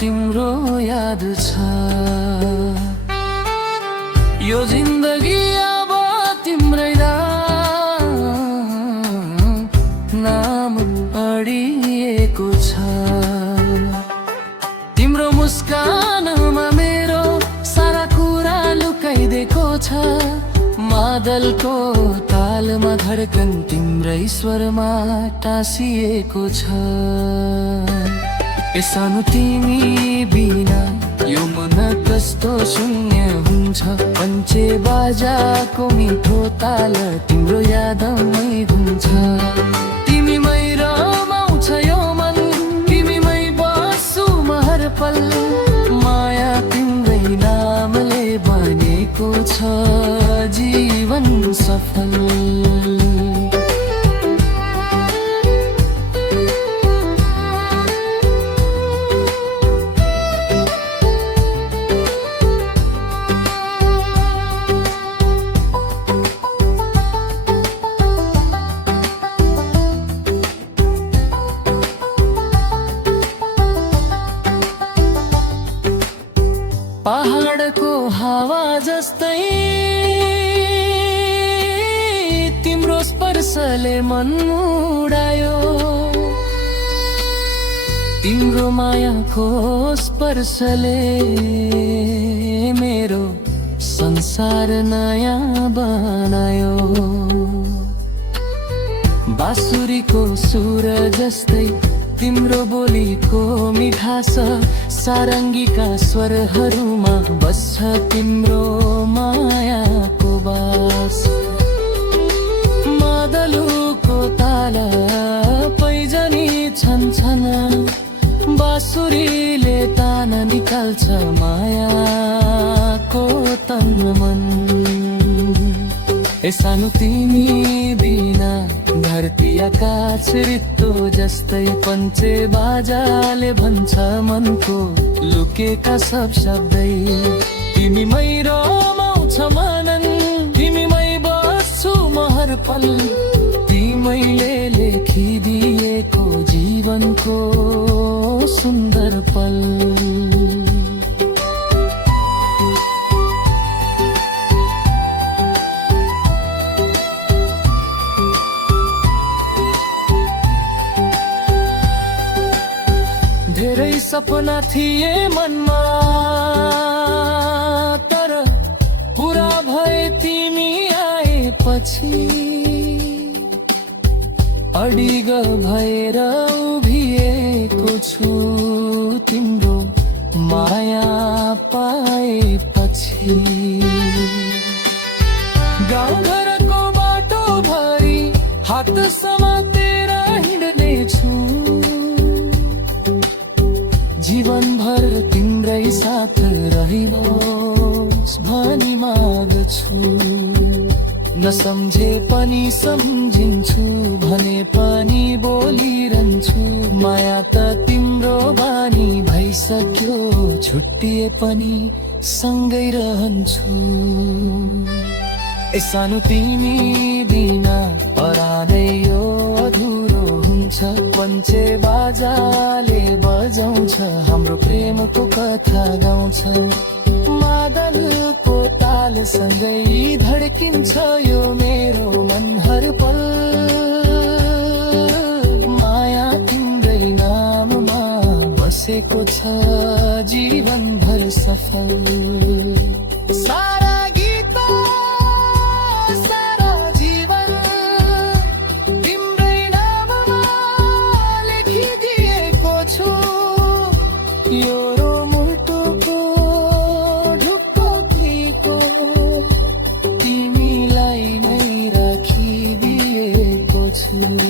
तिम्रो याद छ। यो जिन्दगी अब तिम्रै नाम अडिएको छ। तिम्रो मुस्कानमा मेरो सारा कुरा लुकाइदिएको छ। मादलको तालमा धड्कन तिम्रै स्वरमा टाँसिएको छ। ए सानो तिमी बिना यो मन कस्तो शून्य हुन्छ। पञ्चे बाजाको मिठो ताल तिम्रो यादमै घुम्छ। तिमीमै रमाउँछ यो मन, तिमीमै बस्छु म हर पल। माया तिम्रै नामले बनेको छ जीवन सफल। पहाडको हावा जस्तै तिम्रो स्पर्शले मन उडायो। तिम्रो मायाको स्पर्शले मेरो संसार नयाँ बनायो। बाँसुरीको सुर जस्तै तिम्रो बोलीको मिठास, सारङ्गीका स्वरहरूमा बस्छ तिम्रो मायाको बास। मादलुको ताल पैजनी छन्, बाँसुरीले तान निकाल्छ मायाको तन मन। ए सानो तिमी बिना धरती आकाश रित्तो जस्तै। पञ्चे बाजाले भन्छ मनको लुकेका सब शब्दै। तिमीमै रमाउँछ मनन, तिमीमै बस्छु म हर पल। तिमीले लेखिदिएको जीवनको सुन्दर पल। धेरै सपना थिए मनमा, तर पुरा भए तिमी आएपछि। अडिग भएर उभिएको छु तिम्रो माया पाएपछि। गाउँघरको बाटो भरि हात समातेर हिँड्नेछु। जीवनभर तिम्रै साथ रहिनुहोस् भनी माग्छु। नसम्झे पनि सम्झिन्छु, भने पनि बोलिरहन्छु। माया त तिम्रो बानी भइसक्यो, छुट्टिए पनि सँगै रहन्छु। ए सानो तिमी बिना परानै यो अधुरो हुन्छ। पञ्चे बाजाले बजाउँछ हाम्रो प्रेमको कथा गाउँछ। मादलको तालसँगै धड्किन्छ यो मेरो मन हर पल। माया तिम्रै नाममा बसेको छ जीवनभर सफल। सारा गीत सारा जीवन तिम्रै नाममा लेखिदिएको छु। यो मुटुको ढुक्कको तिमीलाई नै राखिदिएको छु।